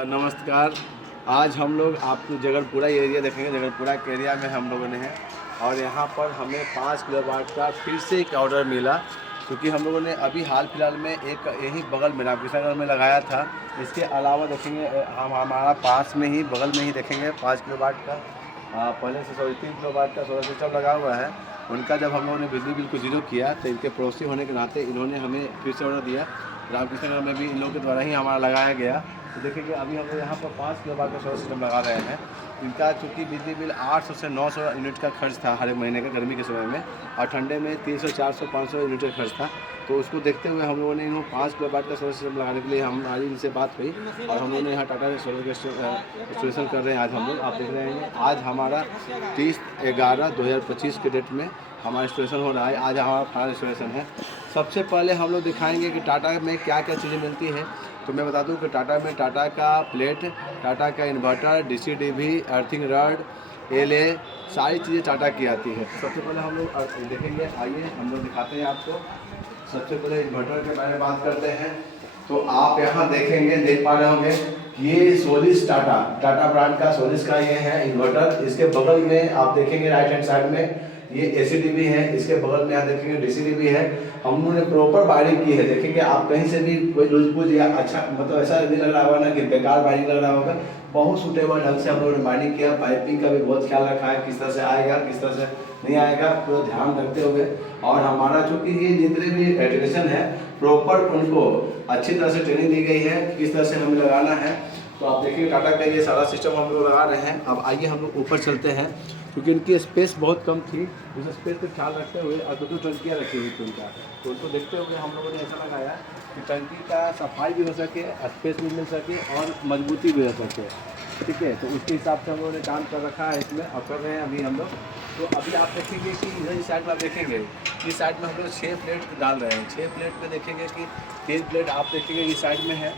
नमस्कार। आज हम लोग आपको जगरपुरा एरिया देखेंगे। जगरपुरा के एरिया में हम लोगों ने हैं और यहाँ पर हमें 5 किलोवाट का फिर से एक ऑर्डर मिला, क्योंकि हम लोगों ने अभी हाल फिलहाल में एक यही बगल में रामकृष्णनगर में लगाया था। इसके अलावा देखेंगे हम हमारा पास में ही बगल में ही देखेंगे 5 किलोवाट का पहले से 3 किलोवाट का सोलर सिस्टम लगा हुआ है। उनका जब हम लोगों ने बिजली बिल को जीरो किया तो इनके पड़ोसी होने के नाते इन्होंने हमें फिर से ऑर्डर दिया। रामकृष्णनगर में भी इन लोगों के द्वारा ही हमारा लगाया गया। तो देखिए अभी हम लोग यहाँ पर 5 किलोवाट का सोलर सिस्टम लगा रहे हैं। इनका चूँकि बिजली बिल 800 से 900 यूनिट का खर्च था हर एक महीने का गर्मी के समय में, और ठंडे में 300, 400, 500 यूनिट का खर्च था। तो उसको देखते हुए हम लोगों ने इन्हों 5 किलोवाट का सोलर सिस्टम लगाने के लिए हमारी इनसे बात हुई और हम लोगों ने यहाँ टाटा सोलर का इंस्टॉलेशन कर रहे हैं। आज हम लोग आप देख रहे हैं आज हमारा 30/11/2025 के डेट में हमारा इंस्टॉलेशन हो रहा है। आज हमारा फाइनल इंस्टॉलेशन है। सबसे पहले हम लोग दिखाएंगे कि टाटा में क्या क्या चीज़ें मिलती हैं। तो मैं बता दूं कि टाटा में टाटा का प्लेट, टाटा का inverter, DC-DV, earthing rod, LA, सारी चीज़ें टाटा की आती है। सबसे पहले हम लोग देखेंगे, आइए हम लोग दिखाते हैं आपको। सबसे पहले इन्वर्टर के बारे में बात करते हैं। तो आप यहाँ देखेंगे, देख पा रहे होंगे, ये सोलिस टाटा ब्रांड का सोलिस का ये है इन्वर्टर। इसके बगल में आप देखेंगे राइट हैंड साइड में ये AC-DV है। इसके बगल में आप देखेंगे DC-DV है। हम लोगों ने प्रॉपर वायरिंग की है। देखेंगे आप कहीं से भी कोई लूज पूज या अच्छा मतलब ऐसा नहीं लग रहा होगा ना कि बेकार वायरिंग लग रहा होगा। बहुत सूटेबल ढंग से हम लोगों ने वायरिंग किया। पाइपिंग का भी बहुत ख्याल रखा है, किस तरह से आएगा किस तरह से नहीं आएगा, पूरा ध्यान रखते हुए। और हमारा चूँकि ये जितने भी टेक्नीशियन है प्रॉपर उनको अच्छी तरह से ट्रेनिंग दी गई है किस तरह से हमें लगाना है। तो आप देखिए टाटा का ये सारा सिस्टम हम लोग लगा रहे हैं। अब आइए हम लोग ऊपर चलते हैं, क्योंकि इनकी स्पेस बहुत कम थी। उस स्पेस का ख्याल रखते हुए और 2 टंकियाँ रखी हुई थी उनका। तो उनको देखते हुए हम लोगों ने ऐसा लगाया कि टंकी का सफाई भी हो सके, स्पेस भी मिल सके और मजबूती भी हो सके। ठीक है, तो उसके हिसाब से हम लोगों ने काम कर रखा है इसमें और कर रहे हैं अभी हम लोग। तो अभी आप देखेंगे कि इधर इस साइड में आप देखेंगे इस साइड में हम लोग 6 प्लेट डाल रहे हैं। 6 प्लेट में देखेंगे कि 3 प्लेट आप देखेंगे इस साइड में है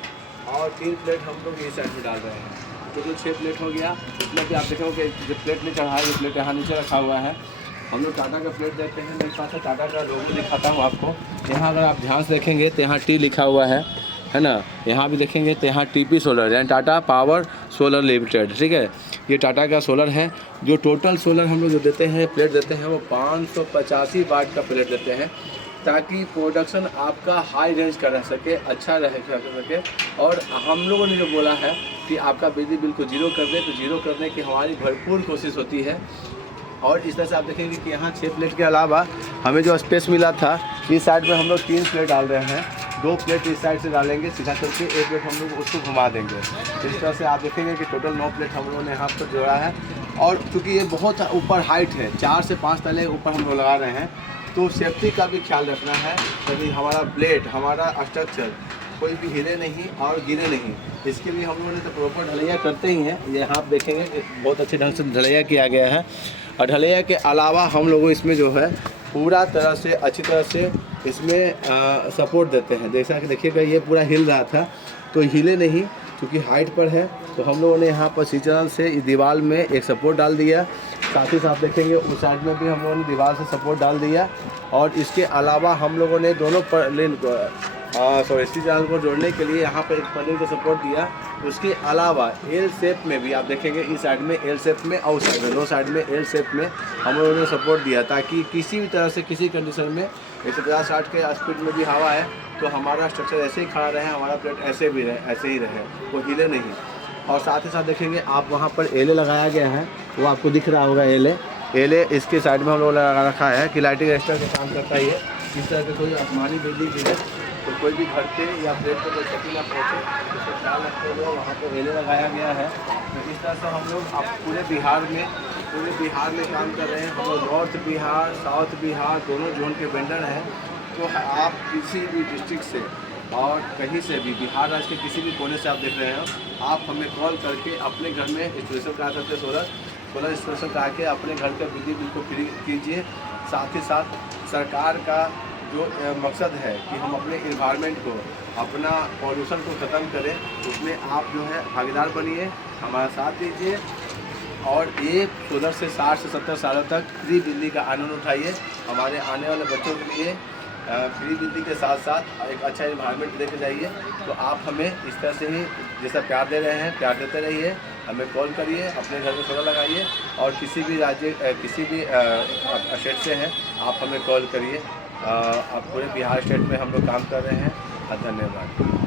और 3 प्लेट हम लोग इस साइड में डाल रहे हैं। तो जो 6 प्लेट हो गया उसमें भी आप देखेंगे कि जो प्लेट नहीं चढ़ा है ये प्लेट यहाँ नीचे रखा हुआ है। हम लोग टाटा का प्लेट देते हैं। मेरे पास टाटा का लोगो दिखाता हूँ आपको। यहाँ अगर आप ध्यान से देखेंगे तो यहाँ T लिखा हुआ है ना। यहाँ भी देखेंगे तो यहाँ TP सोलर यानी टाटा पावर सोलर लिमिटेड। ठीक है, ये टाटा का सोलर है। जो टोटल सोलर हम लोग जो देते हैं प्लेट देते हैं वो 585 वाट का प्लेट देते हैं, ताकि प्रोडक्शन आपका हाई रेंज का रह सके, अच्छा रह सके। और हम लोगों ने जो बोला है कि आपका बिजली बिल को जीरो कर दे, तो जीरो करने की हमारी भरपूर कोशिश होती है। और इस तरह से आप देखेंगे कि यहाँ 6 प्लेट के अलावा हमें जो स्पेस मिला था इस साइड में हम लोग 3 प्लेट डाल रहे हैं। 2 प्लेट इस साइड से डालेंगे सीधा करके, 1 प्लेट हम लोग उसको घुमा देंगे। इस तरह से आप देखेंगे कि टोटल 9 प्लेट हम लोगों ने यहाँ पर जोड़ा है। और चूँकि ये बहुत ऊपर हाइट है, 4 से 5 तले ऊपर हम लोग लगा रहे हैं, तो सेफ्टी का भी ख्याल रखना है ताकि हमारा प्लेट, हमारा स्ट्रक्चर कोई भी हिले नहीं और गिरे नहीं। इसके लिए हम लोगों ने तो प्रॉपर ढलैया करते ही हैं। यहाँ आप देखेंगे बहुत अच्छे ढंग से ढलैया किया गया है। और ढलैया के अलावा हम लोग इसमें जो है पूरा तरह से अच्छी तरह से इसमें सपोर्ट देते हैं। जैसा कि देखिएगा ये पूरा हिल रहा था तो हिले नहीं, क्योंकि हाइट पर है। तो हम लोगों ने यहाँ पर सीचरल से इस दीवार में एक सपोर्ट डाल दिया। साथ ही साथ देखेंगे उस साइड में भी हम लोगों ने दीवार से सपोर्ट डाल दिया। और इसके अलावा हम लोगों ने दोनों पर लेन इसी चैनल को जोड़ने के लिए यहाँ पर एक पनीर का सपोर्ट दिया। उसके अलावा L शेप में भी आप देखेंगे इस साइड में L शेप में और साइड में 2 साइड में L शेप में हम लोगों ने सपोर्ट दिया, ताकि किसी भी तरह से किसी कंडीशन में 150-60 के स्पीड में भी हवा है तो हमारा स्ट्रक्चर ऐसे ही खड़ा रहे, हमारा प्लेट ऐसे ही रहे, वो हिले नहीं। और साथ ही साथ देखेंगे आप वहाँ पर LA लगाया गया है, वो आपको दिख रहा होगा। LA इसके साइड में हम लोग लगा रखा है कि लाइटिंग एक्स्ट्रा का काम करता ही है। इस तरह के कोई आसमानी बिजली गिरे तो कोई भी घर पे या प्लेट पे कोई क्षति ना पहुँचे, उसका ख्याल रखते हुए वहाँ पर LA लगाया गया है। तो इस तरह से हम लोग आप पूरे बिहार में काम कर रहे हैं। हम लोग नॉर्थ बिहार, साउथ बिहार दोनों जोन के वेंडर हैं। तो आप किसी भी डिस्ट्रिक्ट से और कहीं से भी बिहार राज्य के किसी भी कोने से आप देख रहे हो, आप हमें कॉल करके अपने घर में इंस्टॉलेशन करा सकते हैं। सोलर इंस्टॉलेशन करा के अपने घर का बिजली बिल को फ्री कीजिए। साथ ही साथ सरकार का जो मकसद है कि हम अपने इन्वायरमेंट को, अपना पॉल्यूशन को ख़त्म करें, उसमें आप जो है भागीदार बनिए, हमारा साथ दीजिए। और ये सोलर से 60 से 70 सालों तक फ्री बिजली का आनंद उठाइए। हमारे आने वाले बच्चों के लिए फ्री बिजली के साथ साथ एक अच्छा इन्वायरमेंट लेके जाइए। तो आप हमें इस तरह से ही जैसा प्यार दे रहे हैं, प्यार देते रहिए। हमें कॉल करिए, अपने घर में सोलर लगाइए, और किसी भी राज्य किसी भी स्टेट से हैं आप हमें कॉल करिए। आप पूरे बिहार स्टेट में हम लोग काम कर रहे हैं। धन्यवाद।